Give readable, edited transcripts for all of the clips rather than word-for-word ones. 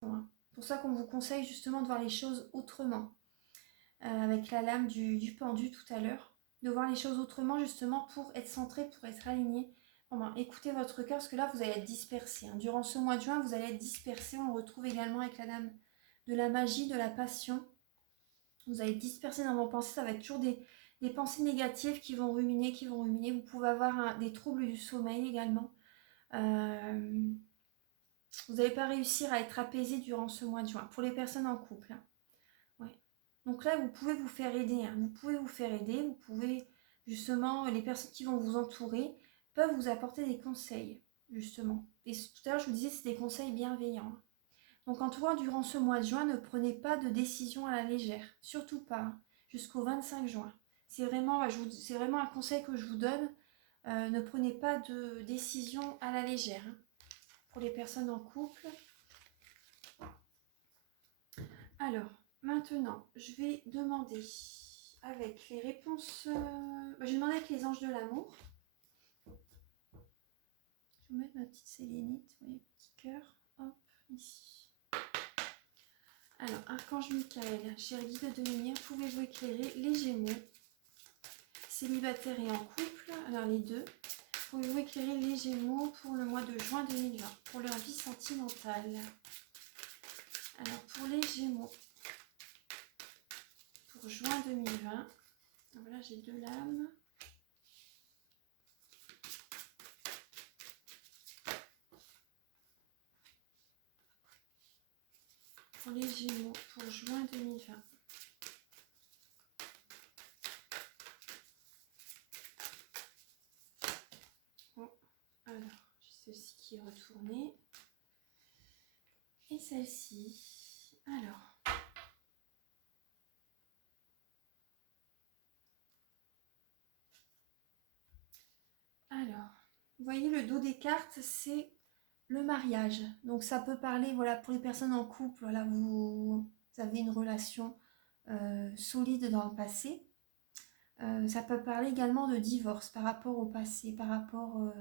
C'est pour ça qu'on vous conseille justement de voir les choses autrement. Avec la lame du pendu tout à l'heure. De voir les choses autrement justement pour être centré, pour être aligné. Bon, écoutez votre cœur parce que là vous allez être dispersé. Hein. Durant ce mois de juin, vous allez être dispersé. On le retrouve également avec la dame de la magie, de la passion. Vous allez être dispersé dans vos pensées. Ça va être toujours des pensées négatives qui vont ruminer, qui vont ruminer. Vous pouvez avoir des troubles du sommeil également. Vous n'allez pas réussir à être apaisé durant ce mois de juin. Pour les personnes en couple. Hein. Ouais. Donc là, vous pouvez vous faire aider. Hein. Vous pouvez vous faire aider. Vous pouvez, justement, les personnes qui vont vous entourer peuvent vous apporter des conseils, justement. Et tout à l'heure, je vous disais, c'est des conseils bienveillants. Hein. Donc en tout cas, durant ce mois de juin, ne prenez pas de décision à la légère. Surtout pas. Hein. Jusqu'au 25 juin. C'est vraiment, c'est vraiment un conseil que je vous donne. Ne prenez pas de décision à la légère. Hein. Pour les personnes en couple. Alors, maintenant, je vais demander avec les réponses... je vais demander avec les anges de l'amour. Je vais mettre ma petite sélénite, vous voyez, petit cœur. Hop, ici. Alors, Archange Michael, cher guide de lumière, pouvez-vous éclairer les Gémeaux, célibataires et en couple? Alors, les deux. Pouvez-vous éclairer les Gémeaux pour le mois de juin 2020, pour leur vie sentimentale? Alors, pour les Gémeaux, pour juin 2020, voilà, j'ai deux lames. Pour les Gémeaux, pour juin 2020. Bon, alors, j'ai celle-ci qui est retournée. Et celle-ci. Alors, vous voyez le dos des cartes, c'est le mariage. Donc ça peut parler, voilà, pour les personnes en couple, voilà, vous avez une relation solide dans le passé. Ça peut parler également de divorce par rapport au passé, par rapport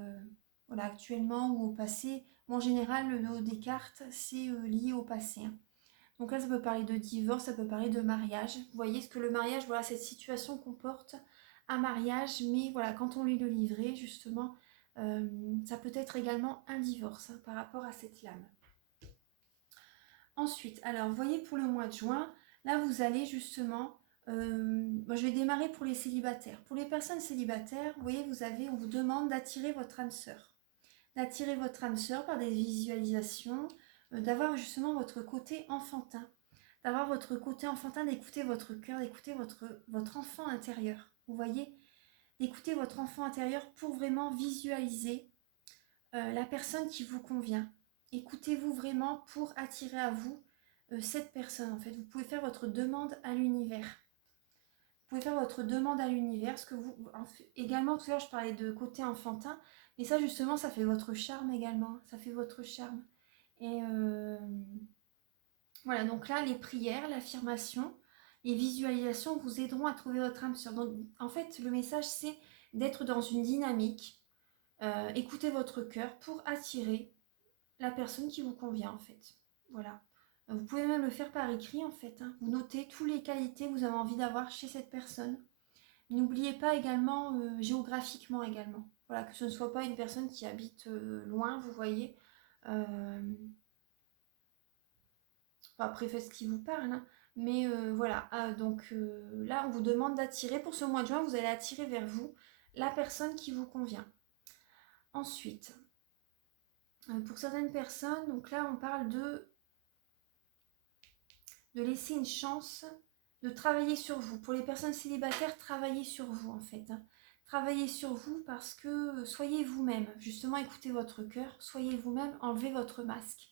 voilà, actuellement ou au passé. En général, le dos des cartes, c'est lié au passé. Hein. Donc là, ça peut parler de divorce, ça peut parler de mariage. Vous voyez ce que le mariage, voilà, cette situation comporte un mariage, mais voilà, quand on lit le livret, justement, ça peut être également un divorce hein, par rapport à cette lame. Ensuite, alors, vous voyez pour le mois de juin, là, vous allez justement... moi, je vais démarrer pour les célibataires. Pour les personnes célibataires, vous voyez, on vous demande d'attirer votre âme sœur. D'attirer votre âme sœur par des visualisations, d'avoir justement votre côté enfantin. D'avoir votre côté enfantin, d'écouter votre cœur, d'écouter votre enfant intérieur. Vous voyez, d'écouter votre enfant intérieur pour vraiment visualiser la personne qui vous convient. Écoutez-vous vraiment pour attirer à vous cette personne. En fait, vous pouvez faire votre demande à l'univers. Vous pouvez faire votre demande à l'univers. Ce que vous, également, tout à l'heure, je parlais de côté enfantin, mais ça, justement, ça fait votre charme également. Ça fait votre charme. Et voilà, donc là, les prières, l'affirmation, les visualisations vous aideront à trouver votre âme sœur. Donc, en fait, le message, c'est d'être dans une dynamique. Écoutez votre cœur pour attirer la personne qui vous convient, en fait. Voilà. Vous pouvez même le faire par écrit, en fait. Hein. Vous notez toutes les qualités que vous avez envie d'avoir chez cette personne. N'oubliez pas également, géographiquement également. Voilà, que ce ne soit pas une personne qui habite loin, vous voyez. Après, faites ce qui vous parle. Hein. Mais voilà, donc là, on vous demande d'attirer. Pour ce mois de juin, vous allez attirer vers vous la personne qui vous convient. Ensuite, pour certaines personnes, donc là, on parle de laisser une chance, de travailler sur vous. Pour les personnes célibataires, travaillez sur vous, en fait. Hein. Travaillez sur vous parce que soyez vous-même. Justement, écoutez votre cœur. Soyez vous-même. Enlevez votre masque.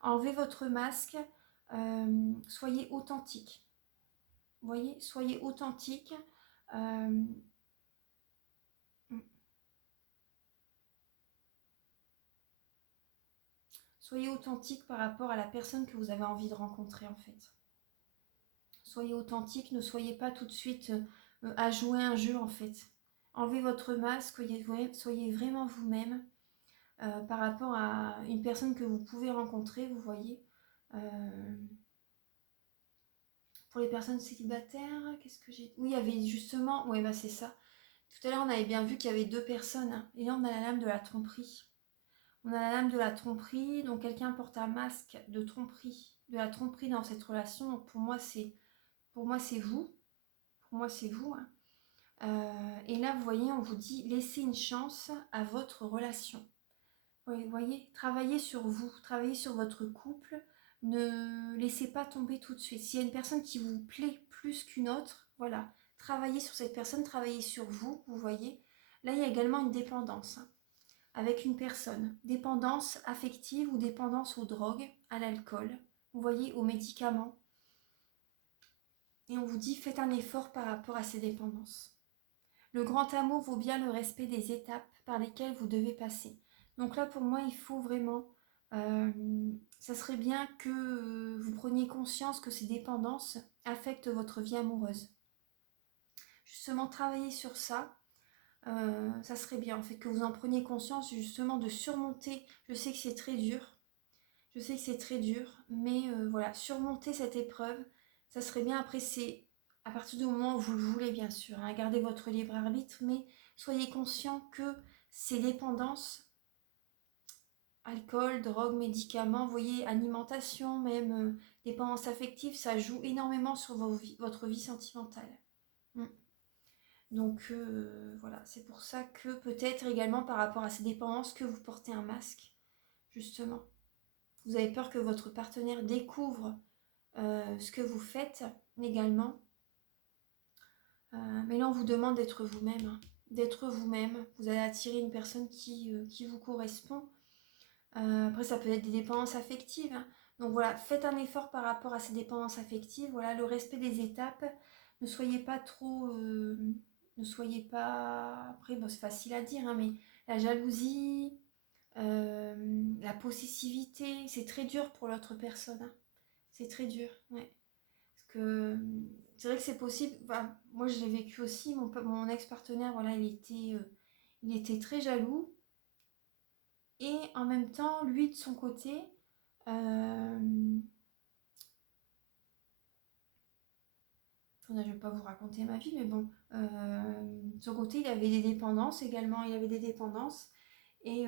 Enlevez votre masque. Soyez authentique. Vous voyez, soyez authentique. Soyez authentique par rapport à la personne que vous avez envie de rencontrer, en fait. Soyez authentique, ne soyez pas tout de suite à jouer un jeu, en fait. Enlevez votre masque, soyez vraiment vous-même par rapport à une personne que vous pouvez rencontrer, vous voyez. Pour les personnes célibataires, qu'est-ce que j'ai... Oui, il y avait justement... Oui, bah c'est ça. Tout à l'heure, on avait bien vu qu'il y avait deux personnes. Hein. Et là, on a la lame de la tromperie. On a la lame de la tromperie. Donc, quelqu'un porte un masque de tromperie. De la tromperie dans cette relation. Donc, pour moi, c'est vous. Pour moi, c'est vous. Hein. Et là, vous voyez, on vous dit, laissez une chance à votre relation. Oui, vous voyez, travaillez sur vous, travaillez sur votre couple, ne laissez pas tomber tout de suite. S'il y a une personne qui vous plaît plus qu'une autre, voilà, travaillez sur cette personne, travaillez sur vous, vous voyez. Là, il y a également une dépendance hein, avec une personne. Dépendance affective ou dépendance aux drogues, à l'alcool, vous voyez, aux médicaments. Et on vous dit, faites un effort par rapport à ces dépendances. Le grand amour vaut bien le respect des étapes par lesquelles vous devez passer. Donc là, pour moi, il faut vraiment... ça serait bien que vous preniez conscience que ces dépendances affectent votre vie amoureuse. Justement, travailler sur ça, ça serait bien. En fait, que vous en preniez conscience, justement, de surmonter. Je sais que c'est très dur. Je sais que c'est très dur. Mais voilà, surmonter cette épreuve, ça serait bien. Après, c'est... À partir du moment où vous le voulez, bien sûr, hein, gardez votre libre arbitre, mais soyez conscient que ces dépendances, alcool, drogue, médicaments, vous voyez, alimentation, même dépendance affective, ça joue énormément sur votre vie sentimentale. Mm. Donc voilà, c'est pour ça que peut-être également par rapport à ces dépendances que vous portez un masque, justement. Vous avez peur que votre partenaire découvre ce que vous faites également. Mais là, on vous demande d'être vous-même. Hein. D'être vous-même. Vous allez attirer une personne qui vous correspond. Après, ça peut être des dépendances affectives. Hein. Donc voilà, faites un effort par rapport à ces dépendances affectives. Voilà, le respect des étapes. Ne soyez pas trop... ne soyez pas... Après, bon, c'est facile à dire, hein, mais la jalousie, la possessivité, c'est très dur pour l'autre personne. Hein. C'est très dur, ouais. Parce que c'est vrai que c'est possible. Enfin, moi, je l'ai vécu aussi. Mon ex-partenaire, voilà, il était très jaloux. Et en même temps, lui, de son côté, je ne vais pas vous raconter ma vie, mais bon, de son côté, il avait des dépendances également. Il avait des dépendances. Et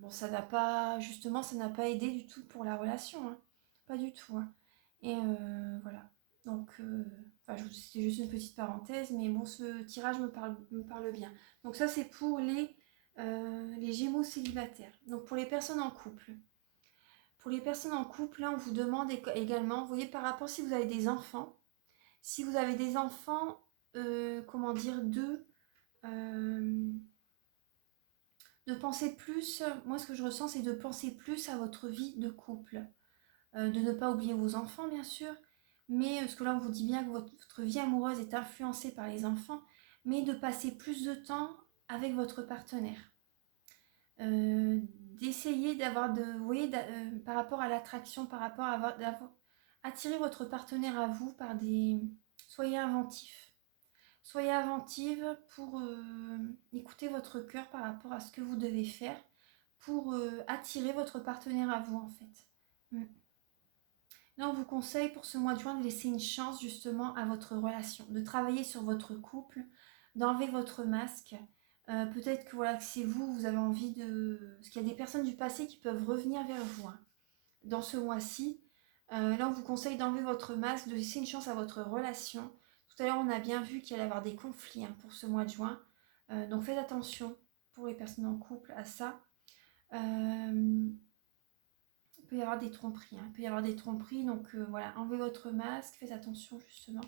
bon, ça n'a pas, justement, ça n'a pas aidé du tout pour la relation. Hein. Pas du tout. Hein. Et voilà. Donc, enfin, c'était juste une petite parenthèse, mais bon, ce tirage me parle bien. Donc ça, c'est pour les Gémeaux célibataires. Donc pour les personnes en couple. Pour les personnes en couple, là, on vous demande également, vous voyez, par rapport si vous avez des enfants, si vous avez des enfants, comment dire, de penser plus, moi ce que je ressens, c'est de penser plus à votre vie de couple. De ne pas oublier vos enfants, bien sûr, mais parce que là, on vous dit bien que votre vie amoureuse est influencée par les enfants, mais de passer plus de temps avec votre partenaire. D'essayer d'avoir vous voyez, par rapport à l'attraction, par rapport à attirer votre partenaire à vous par des... Soyez inventif. Soyez inventive pour écouter votre cœur par rapport à ce que vous devez faire pour attirer votre partenaire à vous, en fait. Mm. Là, on vous conseille pour ce mois de juin de laisser une chance justement à votre relation, de travailler sur votre couple, d'enlever votre masque. Peut-être que voilà, que c'est vous, vous avez envie de... Parce qu'il y a des personnes du passé qui peuvent revenir vers vous hein, dans ce mois-ci. Là, on vous conseille d'enlever votre masque, de laisser une chance à votre relation. Tout à l'heure, on a bien vu qu'il allait y avoir des conflits hein, pour ce mois de juin. Donc faites attention pour les personnes en couple à ça. Il peut y avoir des tromperies. Hein. Il peut y avoir des tromperies, donc voilà, enlevez votre masque, faites attention justement.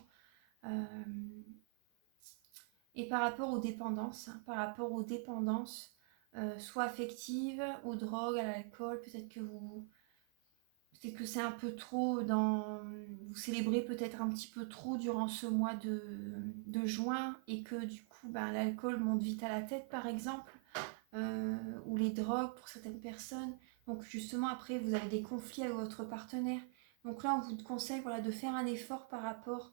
Et par rapport aux dépendances, hein, soit affectives, aux drogues, à l'alcool, peut-être que c'est un peu trop vous célébrez peut-être un petit peu trop durant ce mois de juin et que du coup l'alcool monte vite à la tête par exemple. Ou les drogues pour certaines personnes. Donc justement après vous avez des conflits avec votre partenaire. Donc là on vous conseille voilà, de faire un effort par rapport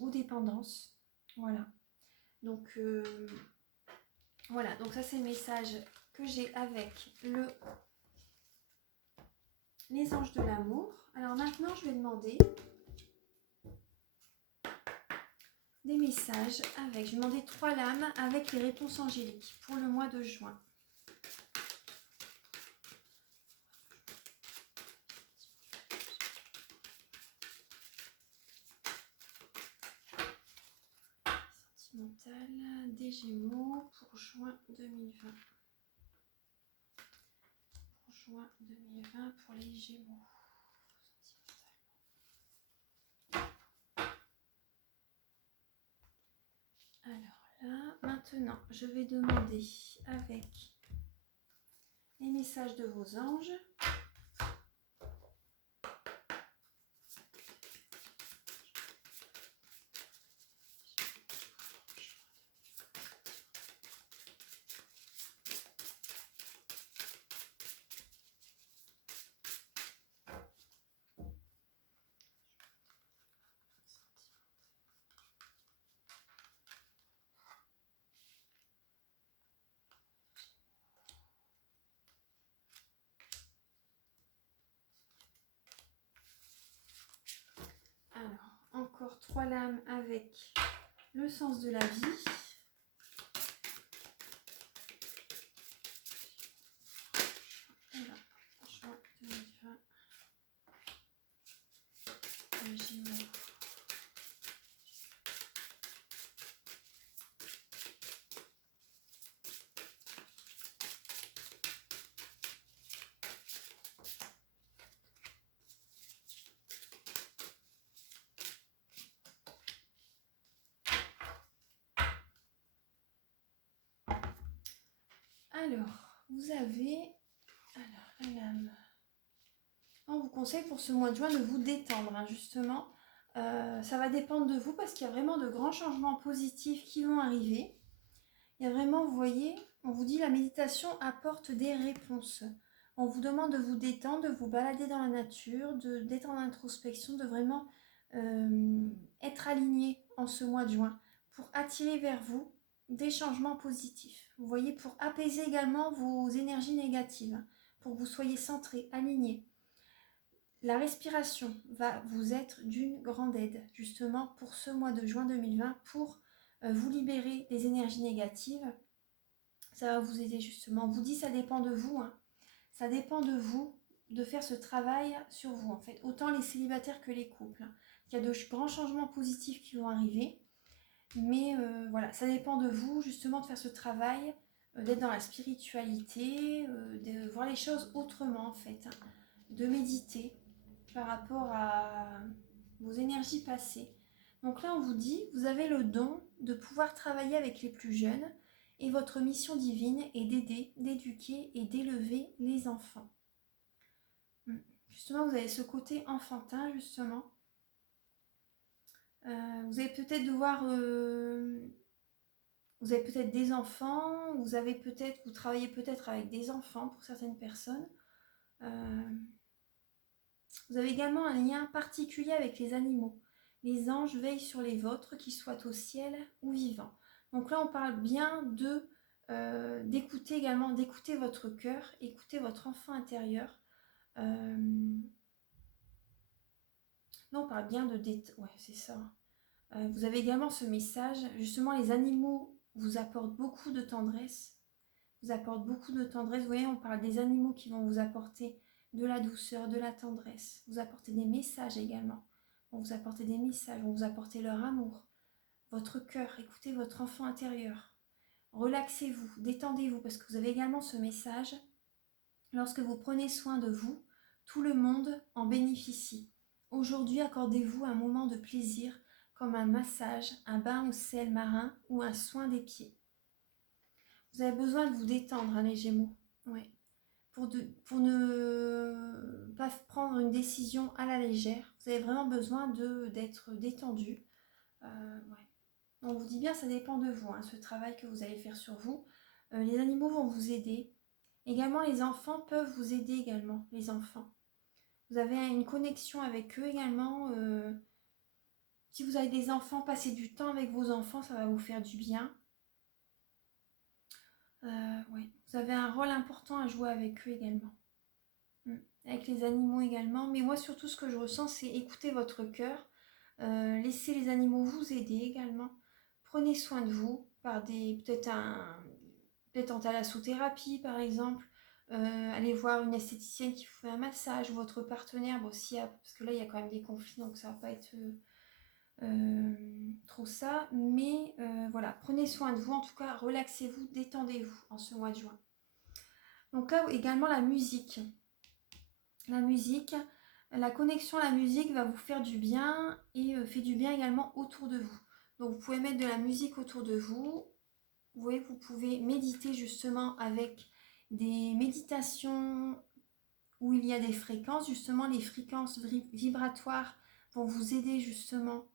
aux dépendances. Voilà. Donc ça c'est le message que j'ai avec les anges de l'amour. Alors maintenant, je vais demander des messages avec, je vais demander 3 lames avec les réponses angéliques pour le mois de juin. Sentimental des Gémeaux pour juin 2020. Pour juin 2020 pour les Gémeaux. Alors là, maintenant, je vais demander avec les messages de vos anges. Alors, encore 3 lames avec le sens de la vie. Voilà, juin 2020. Les Gémeaux. Alors, vous avez la lame. On vous conseille pour ce mois de juin de vous détendre, hein, justement. Ça va dépendre de vous parce qu'il y a vraiment de grands changements positifs qui vont arriver. Il y a vraiment, vous voyez, on vous dit la méditation apporte des réponses. On vous demande de vous détendre, de vous balader dans la nature, d'être en introspection, de vraiment être aligné en ce mois de juin pour attirer vers vous des changements positifs. Vous voyez, pour apaiser également vos énergies négatives, pour que vous soyez centrés, alignés. La respiration va vous être d'une grande aide, justement, pour ce mois de juin 2020, pour vous libérer des énergies négatives. Ça va vous aider, justement. On vous dit, ça dépend de vous, hein. Ça dépend de vous de faire ce travail sur vous, en fait. Autant les célibataires que les couples, hein. Il y a de grands changements positifs qui vont arriver. Mais voilà, ça dépend de vous, justement, de faire ce travail, d'être dans la spiritualité, de voir les choses autrement, en fait, hein. De méditer par rapport à vos énergies passées. Donc là, on vous dit, vous avez le don de pouvoir travailler avec les plus jeunes et votre mission divine est d'aider, d'éduquer et d'élever les enfants. Justement, vous avez ce côté enfantin, justement. Vous allez peut-être devoir... vous avez peut-être des enfants, vous travaillez peut-être avec des enfants pour certaines personnes. Vous avez également un lien particulier avec les animaux. Les anges veillent sur les vôtres, qu'ils soient au ciel ou vivants. Donc là, on parle bien d'écouter également, d'écouter votre cœur, écouter votre enfant intérieur. Là, on parle bien de... Ouais, c'est ça. Vous avez également ce message. Justement, les animaux vous apportent beaucoup de tendresse. Vous apportent beaucoup de tendresse. Vous voyez, on parle des animaux qui vont vous apporter de la douceur, de la tendresse. Vous apporter des messages également. Vont vous apporter des messages, vont vous apporter leur amour, votre cœur. Écoutez votre enfant intérieur. Relaxez-vous, détendez-vous, parce que vous avez également ce message. Lorsque vous prenez soin de vous, tout le monde en bénéficie. Aujourd'hui, accordez-vous un moment de plaisir comme un massage, un bain au sel marin ou un soin des pieds. Vous avez besoin de vous détendre, hein, les Gémeaux. Ouais. Pour ne pas prendre une décision à la légère, vous avez vraiment besoin d'être détendu. Ouais. On vous dit bien, ça dépend de vous, hein, ce travail que vous allez faire sur vous. Les animaux vont vous aider. Également, les enfants peuvent vous aider également, les enfants. Vous avez une connexion avec eux également. Si vous avez des enfants, passez du temps avec vos enfants, ça va vous faire du bien. Ouais. Vous avez un rôle important à jouer avec eux également. avec les animaux également. Mais moi, surtout, ce que je ressens, c'est écouter votre cœur. Laissez les animaux vous aider également. Prenez soin de vous par peut-être en thalassothérapie par exemple. Allez voir une esthéticienne qui vous fait un massage, ou votre partenaire, bon, parce que là il y a quand même des conflits, donc ça va pas être trop ça. Mais voilà, prenez soin de vous, en tout cas relaxez-vous, détendez-vous en ce mois de juin. Donc là également la musique. La musique, la connexion à la musique va vous faire du bien et fait du bien également autour de vous. Donc vous pouvez mettre de la musique autour de vous. Vous voyez, vous pouvez méditer justement avec des méditations où il y a des fréquences. Justement, les fréquences vibratoires vont vous aider justement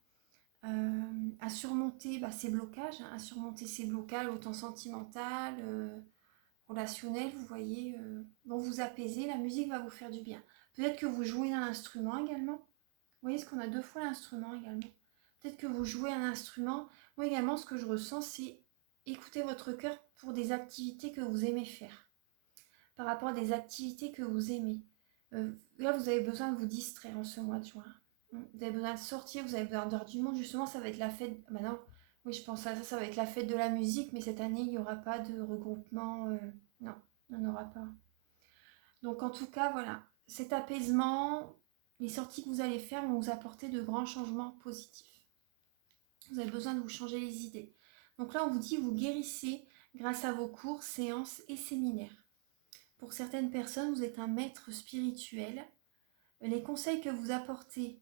à surmonter ces blocages, à surmonter ces blocages autant sentimental, relationnel, vous voyez, vont vous apaiser. La musique va vous faire du bien. Peut-être que vous jouez un instrument également. Vous voyez, ce qu'on a deux fois l'instrument également. Peut-être que vous jouez un instrument. Moi également, ce que je ressens, c'est écouter votre cœur pour des activités que vous aimez faire. Par rapport à des activités que vous aimez. Là, vous avez besoin de vous distraire en ce mois de juin. Vous avez besoin de sortir, vous avez besoin d'heure du monde. Justement, ça va être la fête. Maintenant, oui, je pense à ça, ça va être la fête de la musique, mais cette année, il n'y aura pas de regroupement. Non, il n'y en aura pas. Donc, en tout cas, voilà. Cet apaisement, les sorties que vous allez faire vont vous apporter de grands changements positifs. Vous avez besoin de vous changer les idées. Donc là, on vous dit, vous guérissez grâce à vos cours, séances et séminaires. Pour certaines personnes, vous êtes un maître spirituel. Les conseils que vous apportez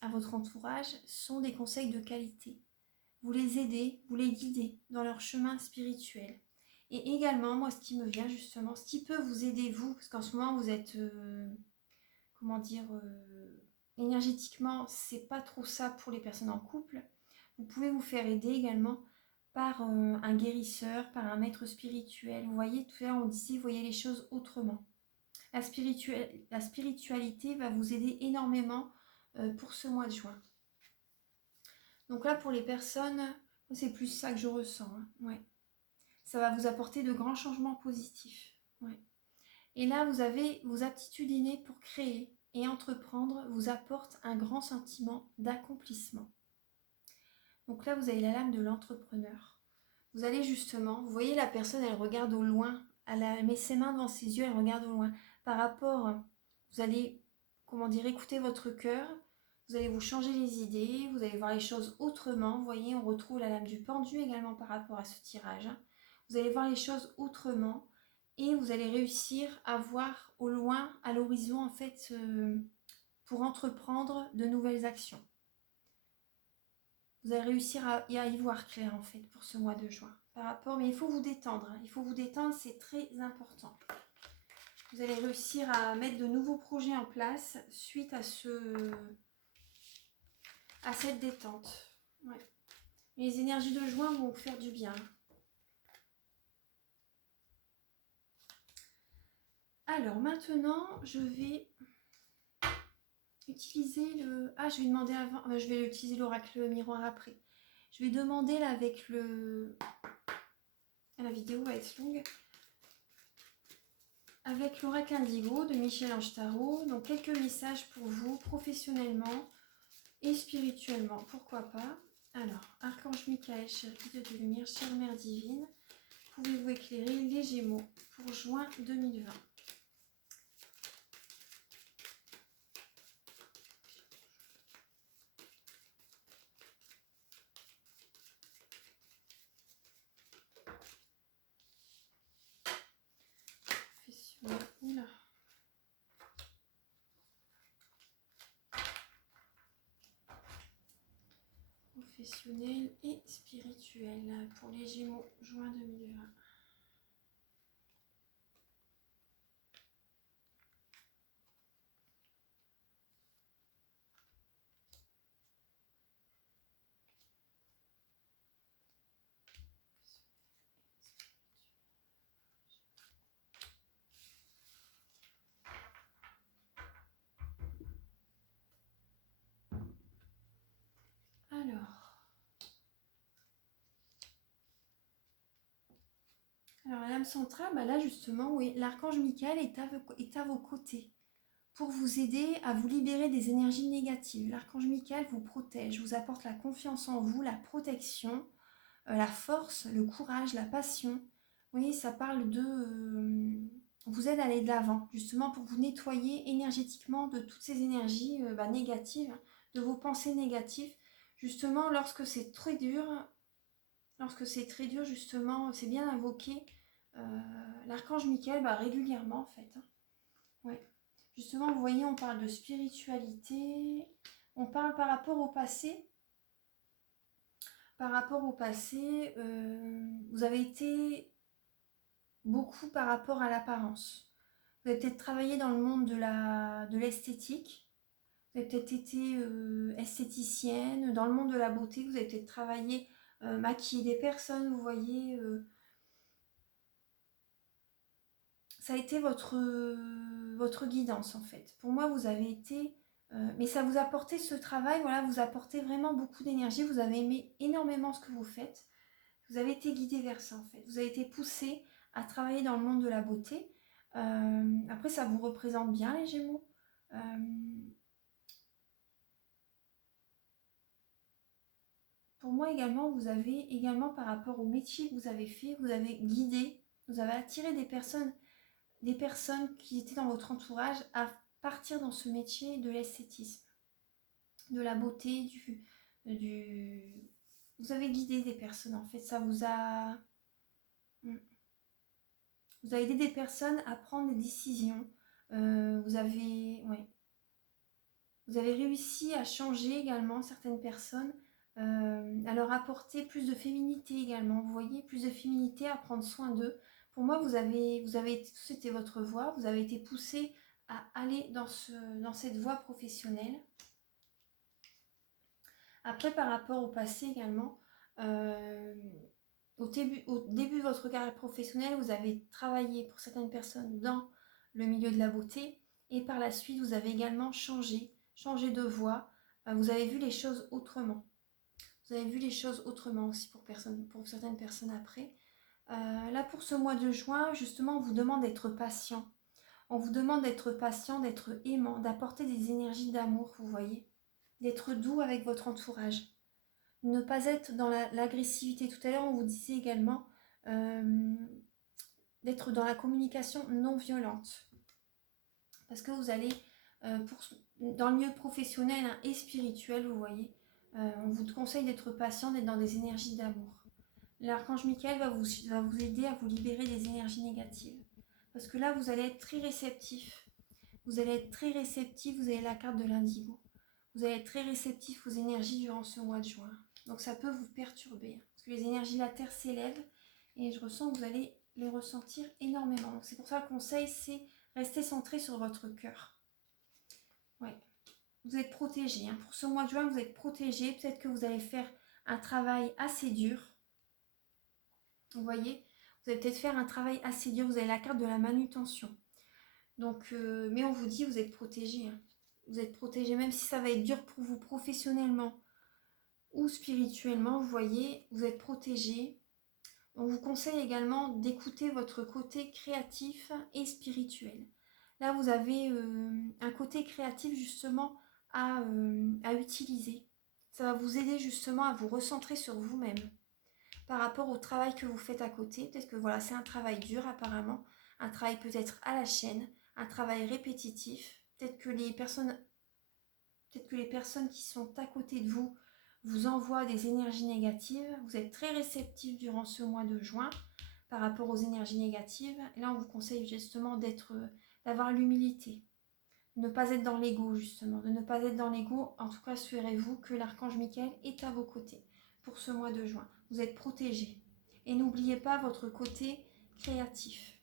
à votre entourage sont des conseils de qualité. Vous les aidez, vous les guidez dans leur chemin spirituel. Et également, moi, ce qui me vient justement, ce qui peut vous aider, vous, parce qu'en ce moment, vous êtes, énergétiquement, c'est pas trop ça pour les personnes en couple. Vous pouvez vous faire aider également par un guérisseur, par un maître spirituel. Vous voyez, tout à l'heure, on disait, voyez les choses autrement. La spiritualité va vous aider énormément pour ce mois de juin. Donc là, pour les personnes, c'est plus ça que je ressens. Hein. Ouais. Ça va vous apporter de grands changements positifs. Ouais. Et là, vous avez vos aptitudes innées pour créer et entreprendre vous apportent un grand sentiment d'accomplissement. Donc là, vous avez la lame de l'entrepreneur. Vous allez justement, vous voyez la personne, elle regarde au loin, elle met ses mains devant ses yeux, elle regarde au loin. Par rapport, vous allez, écouter votre cœur, vous allez vous changer les idées, vous allez voir les choses autrement. Vous voyez, on retrouve la lame du pendu également par rapport à ce tirage. Vous allez voir les choses autrement et vous allez réussir à voir au loin, à l'horizon en fait, pour entreprendre de nouvelles actions. Vous allez réussir à y voir clair en fait pour ce mois de juin. Mais il faut vous détendre. Hein. Il faut vous détendre, c'est très important. Vous allez réussir à mettre de nouveaux projets en place suite à cette détente. Ouais. Les énergies de juin vont vous faire du bien. Alors maintenant, je vais utiliser le... Ah, je vais demander avant... je vais utiliser l'oracle miroir après. Je vais demander là avec le... La vidéo va être longue. Avec l'oracle indigo de Michel-Ange Tarot. Donc quelques messages pour vous professionnellement et spirituellement. Pourquoi pas. Alors, Archange Michael, chère guide de lumière, chère mère divine, pouvez-vous éclairer les Gémeaux pour juin 2020? Oula. Professionnel et spirituel pour les Gémeaux, juin 2020. Alors la lame centrale, là justement, oui, l'archange Michael est à vos côtés. pour vous aider à vous libérer des énergies négatives. L'archange Michael vous protège, vous apporte la confiance en vous, la protection, la force, le courage, la passion. Vous voyez, ça parle de... vous aide à aller de l'avant, justement pour vous nettoyer énergétiquement de toutes ces énergies négatives, de vos pensées négatives. Justement, lorsque c'est très dur, justement, c'est bien invoqué l'archange Michael régulièrement en fait. Ouais. Justement, vous voyez, on parle de spiritualité, on parle par rapport au passé. Par rapport au passé, vous avez été beaucoup par rapport à l'apparence. Vous avez peut-être travaillé dans le monde de l'esthétique. Vous avez peut-être été esthéticienne. Dans le monde de la beauté, vous avez peut-être travaillé, maquiller des personnes, vous voyez. Ça a été votre guidance en fait. Pour moi, vous avez été... mais ça vous a apporté ce travail, voilà, vous apportez vraiment beaucoup d'énergie. Vous avez aimé énormément ce que vous faites. Vous avez été guidé vers ça en fait. Vous avez été poussé à travailler dans le monde de la beauté. Après, ça vous représente bien les Gémeaux. Pour moi également, vous avez également par rapport au métier que vous avez fait, vous avez guidé, vous avez attiré des personnes qui étaient dans votre entourage à partir dans ce métier de l'esthétisme, de la beauté, vous avez guidé des personnes en fait, ça vous a... Vous avez aidé des personnes à prendre des décisions, vous avez réussi à changer également certaines personnes, à leur apporter plus de féminité également, vous voyez, plus de féminité, à prendre soin d'eux. Pour moi, c'était votre voie, vous avez été poussé à aller dans cette voie professionnelle. Après, par rapport au passé également, au début de votre carrière professionnelle, vous avez travaillé pour certaines personnes dans le milieu de la beauté et par la suite, vous avez également changé de voie. Vous avez vu les choses autrement. Vous avez vu les choses autrement aussi pour certaines personnes après. Là, pour ce mois de juin, justement, on vous demande d'être patient. On vous demande d'être patient, d'être aimant, d'apporter des énergies d'amour, vous voyez. D'être doux avec votre entourage. Ne pas être dans l'agressivité. Tout à l'heure, on vous disait également d'être dans la communication non violente. Parce que vous allez, dans le milieu professionnel et spirituel, vous voyez, on vous conseille d'être patient, d'être dans des énergies d'amour. L'archange Michael va vous aider à vous libérer des énergies négatives. Parce que là, vous allez être très réceptif. Vous allez être très réceptif, vous avez la carte de l'indigo. Vous allez être très réceptif aux énergies durant ce mois de juin. Donc ça peut vous perturber. Parce que les énergies de la Terre s'élèvent et je ressens que vous allez les ressentir énormément. Donc c'est pour ça le conseil, c'est rester centré sur votre cœur. Ouais. Vous êtes protégé. Hein. Pour ce mois de juin, vous êtes protégé. Peut-être que vous allez faire un travail assez dur. Vous voyez, vous allez peut-être faire un travail assez dur. Vous avez la carte de la manutention. Donc, mais on vous dit, vous êtes protégé. Hein. Vous êtes protégé, même si ça va être dur pour vous professionnellement ou spirituellement, vous voyez, vous êtes protégé. On vous conseille également d'écouter votre côté créatif et spirituel. Là, vous avez un côté créatif justement à utiliser. Ça va vous aider justement à vous recentrer sur vous-même par rapport au travail que vous faites à côté. Peut-être que voilà, c'est un travail dur apparemment, un travail peut-être à la chaîne, un travail répétitif. Peut-être que les personnes qui sont à côté de vous envoient des énergies négatives. Vous êtes très réceptif durant ce mois de juin par rapport aux énergies négatives. Et là, on vous conseille justement d'avoir l'humilité. De ne pas être dans l'ego justement, de ne pas être dans l'ego. En tout cas, assurez-vous que l'archange Michael est à vos côtés pour ce mois de juin. Vous êtes protégés. Et n'oubliez pas votre côté créatif,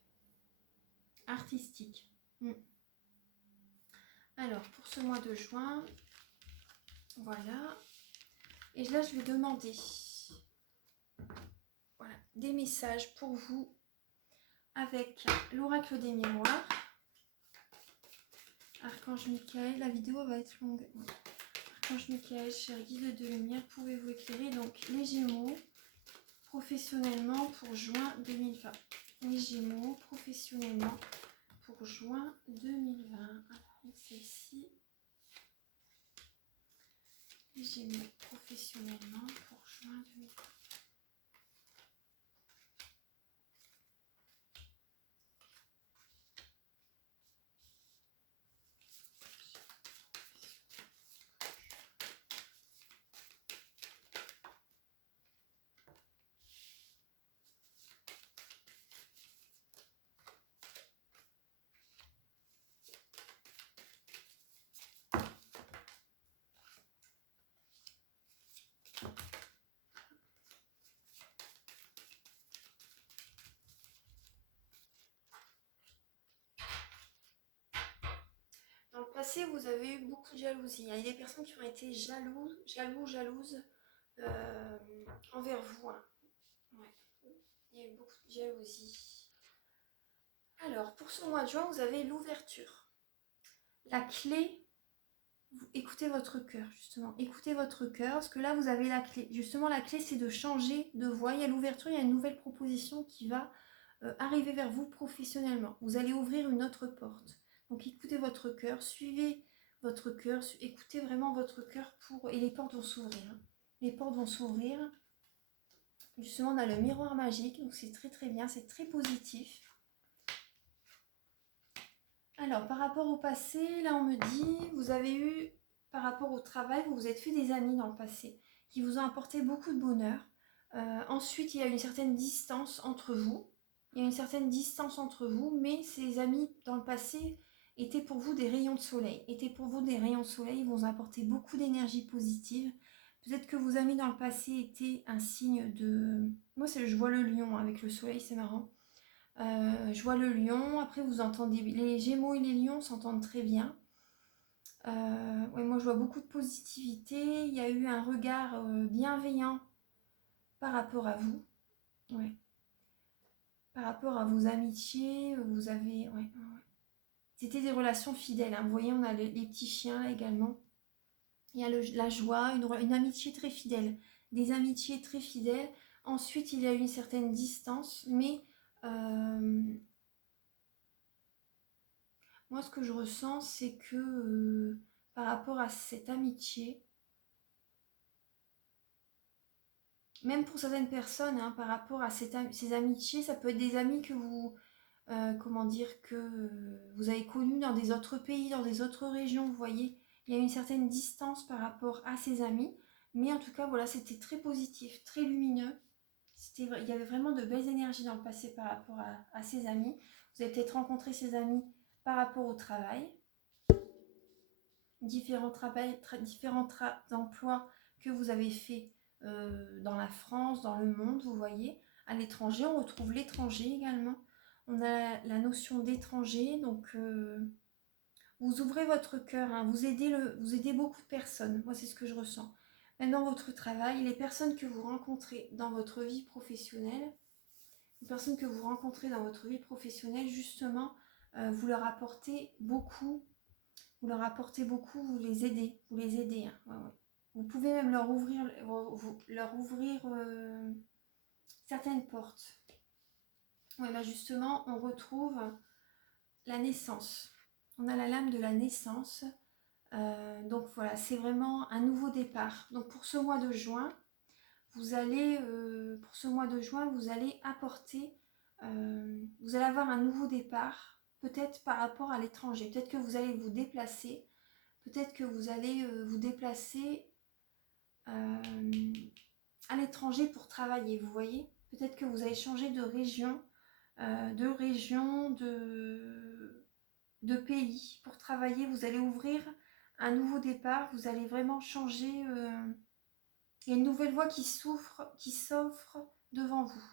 artistique. Alors, pour ce mois de juin, voilà. Et là, je vais demander des messages pour vous avec l'oracle des miroirs. Archange Michael, la vidéo va être longue. Archange Michael, cher guide de lumière, pouvez-vous éclairer donc les Gémeaux professionnellement pour juin 2020. Les Gémeaux professionnellement pour juin 2020. Alors, prendre celle-ci. Les Gémeaux professionnellement pour juin 2020. Dans le passé, vous avez eu beaucoup de jalousie. Il y a des personnes qui ont été jalouses envers vous. Hein. Ouais. Il y a eu beaucoup de jalousie. Alors, pour ce mois de juin, vous avez l'ouverture. La clé, écoutez votre cœur, justement. Écoutez votre cœur, parce que là, vous avez la clé. Justement, la clé, c'est de changer de voie. Il y a l'ouverture, il y a une nouvelle proposition qui va arriver vers vous professionnellement. Vous allez ouvrir une autre porte. Donc, écoutez votre cœur, suivez votre cœur, écoutez vraiment votre cœur et les portes vont s'ouvrir. Hein. Les portes vont s'ouvrir. Justement, on a le miroir magique, donc c'est très très bien, c'est très positif. Alors, par rapport au passé, là on me dit, vous avez eu, par rapport au travail, vous vous êtes fait des amis dans le passé qui vous ont apporté beaucoup de bonheur. Ensuite, il y a une certaine distance entre vous. Il y a une certaine distance entre vous, mais ces amis dans le passé étaient pour vous des rayons de soleil. Ils vont vous apporter beaucoup d'énergie positive. Peut-être que vos amis dans le passé étaient un signe de... Moi, je vois le lion avec le soleil, c'est marrant. Je vois le lion, après vous entendez, les Gémeaux et les lions s'entendent très bien. Ouais, moi je vois beaucoup de positivité, il y a eu un regard bienveillant par rapport à vous. Ouais. Par rapport à vos amitiés, vous avez... Ouais. C'était des relations fidèles, hein. Vous voyez, on a les petits chiens là également. Il y a la joie, une amitié très fidèle. Des amitiés très fidèles. Ensuite, il y a eu une certaine distance, mais... Moi, ce que je ressens, c'est que par rapport à cette amitié, même pour certaines personnes, hein, par rapport à ces amitiés, ça peut être des amis que vous, vous avez connus dans des autres pays, dans des autres régions, vous voyez. Il y a une certaine distance par rapport à ces amis, mais en tout cas, voilà, c'était très positif, très lumineux. Il y avait vraiment de belles énergies dans le passé par rapport à ces amis. Vous avez peut-être rencontré ces amis par rapport au travail. Différents emplois que vous avez fait dans la France, dans le monde, vous voyez. À l'étranger, on retrouve l'étranger également. On a la notion d'étranger, donc vous ouvrez votre cœur, hein, vous aidez beaucoup de personnes. Moi, c'est ce que je ressens. Même dans votre travail, les personnes que vous rencontrez dans votre vie professionnelle, justement, vous leur apportez beaucoup. Vous les aidez. Hein. Ouais, ouais. Vous pouvez même leur ouvrir certaines portes. Ouais, bah justement, on retrouve la naissance. On a la lame de la naissance. Donc voilà, c'est vraiment un nouveau départ. Donc pour ce mois de juin, vous allez apporter, vous allez avoir un nouveau départ, peut-être par rapport à l'étranger. Peut-être que vous allez vous déplacer. Peut-être que vous allez vous déplacer à l'étranger pour travailler, vous voyez. Peut-être que vous allez changer de région, de pays pour travailler. Vous allez ouvrir un nouveau départ, vous allez vraiment changer. Il y a une nouvelle voie qui s'offre devant vous.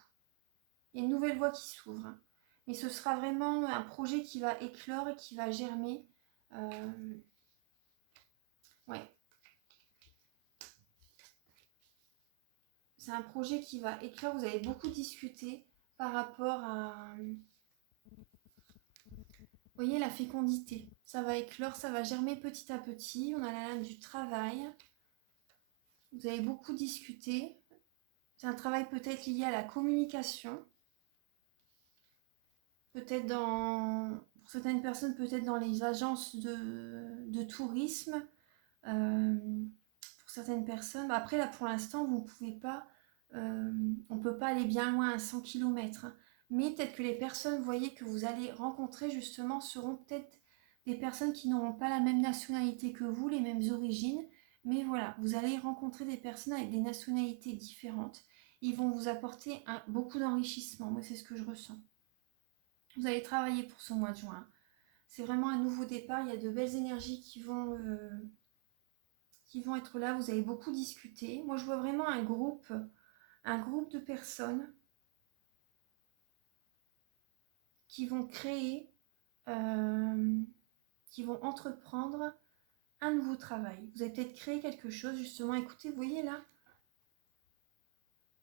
Il y a une nouvelle voie qui s'ouvre. Hein. Mais ce sera vraiment un projet qui va éclore et qui va germer. Ouais. C'est un projet qui va éclore. Vous avez beaucoup discuté par rapport à... Vous voyez, la fécondité. Ça va éclore, ça va germer petit à petit. On a la lame du travail. Vous avez beaucoup discuté. C'est un travail peut-être lié à la communication. Peut-être pour certaines personnes, peut-être dans les agences de tourisme. Pour certaines personnes, après là pour l'instant, vous ne pouvez pas, on ne peut pas aller bien loin à 100 km. Hein. Mais peut-être que les personnes, vous voyez, que vous allez rencontrer justement seront peut-être des personnes qui n'auront pas la même nationalité que vous, les mêmes origines. Mais voilà, vous allez rencontrer des personnes avec des nationalités différentes. Ils vont vous apporter beaucoup d'enrichissement. Moi, c'est ce que je ressens. Vous allez travailler pour ce mois de juin. C'est vraiment un nouveau départ. Il y a de belles énergies qui vont être là. Vous allez beaucoup discuter. Moi, je vois vraiment un groupe de personnes qui vont créer, qui vont entreprendre un nouveau travail. Vous allez peut-être créer quelque chose, justement. Écoutez, vous voyez là,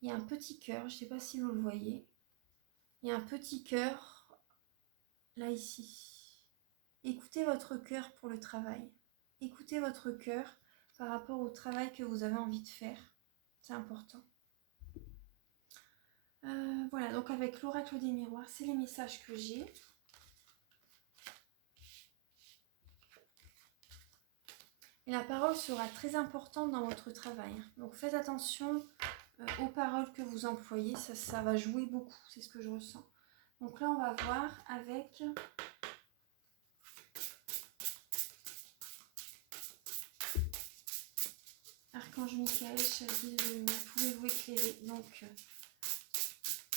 il y a un petit cœur. Je ne sais pas si vous le voyez. Il y a un petit cœur là, ici. Écoutez votre cœur pour le travail. Écoutez votre cœur par rapport au travail que vous avez envie de faire. C'est important. Voilà, donc avec l'oracle des miroirs, c'est les messages que j'ai. Et la parole sera très importante dans votre travail. Donc faites attention aux paroles que vous employez, ça va jouer beaucoup, c'est ce que je ressens. Donc là, on va voir avec Archange Michael, Chaldie de lumière, pouvez-vous éclairer donc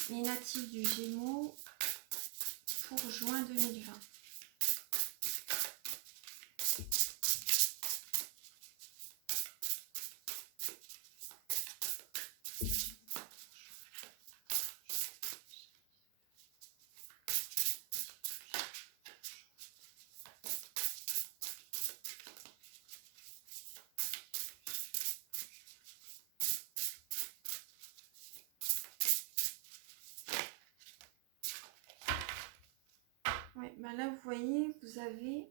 les natifs du Gémeaux pour juin 2020. Ouais, ben là, vous voyez, vous avez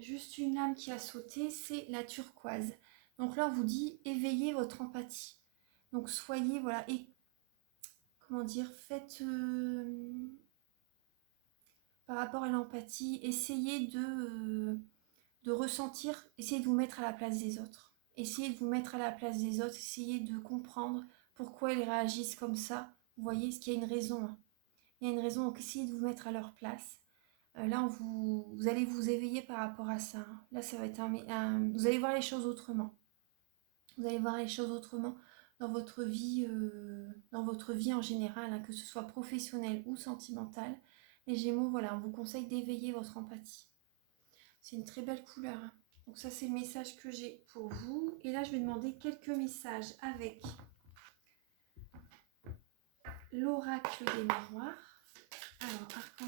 juste une âme qui a sauté, c'est la turquoise. Donc là, on vous dit, éveillez votre empathie. Donc soyez, voilà, et comment dire, faites par rapport à l'empathie, essayez de ressentir, essayez de vous mettre à la place des autres. Essayez de vous mettre à la place des autres, essayez de comprendre pourquoi ils réagissent comme ça. Vous voyez, ce qu'il y a une raison. Hein. Il y a une raison, donc essayez de vous mettre à leur place. Là, vous allez vous éveiller par rapport à ça. Hein. Là, ça va être vous allez voir les choses autrement. Vous allez voir les choses autrement dans votre vie en général, hein, que ce soit professionnel ou sentimental. Les Gémeaux, voilà, on vous conseille d'éveiller votre empathie. C'est une très belle couleur. Hein. Donc ça, c'est le message que j'ai pour vous. Et là, je vais demander quelques messages avec l'oracle des miroirs. Alors, Archange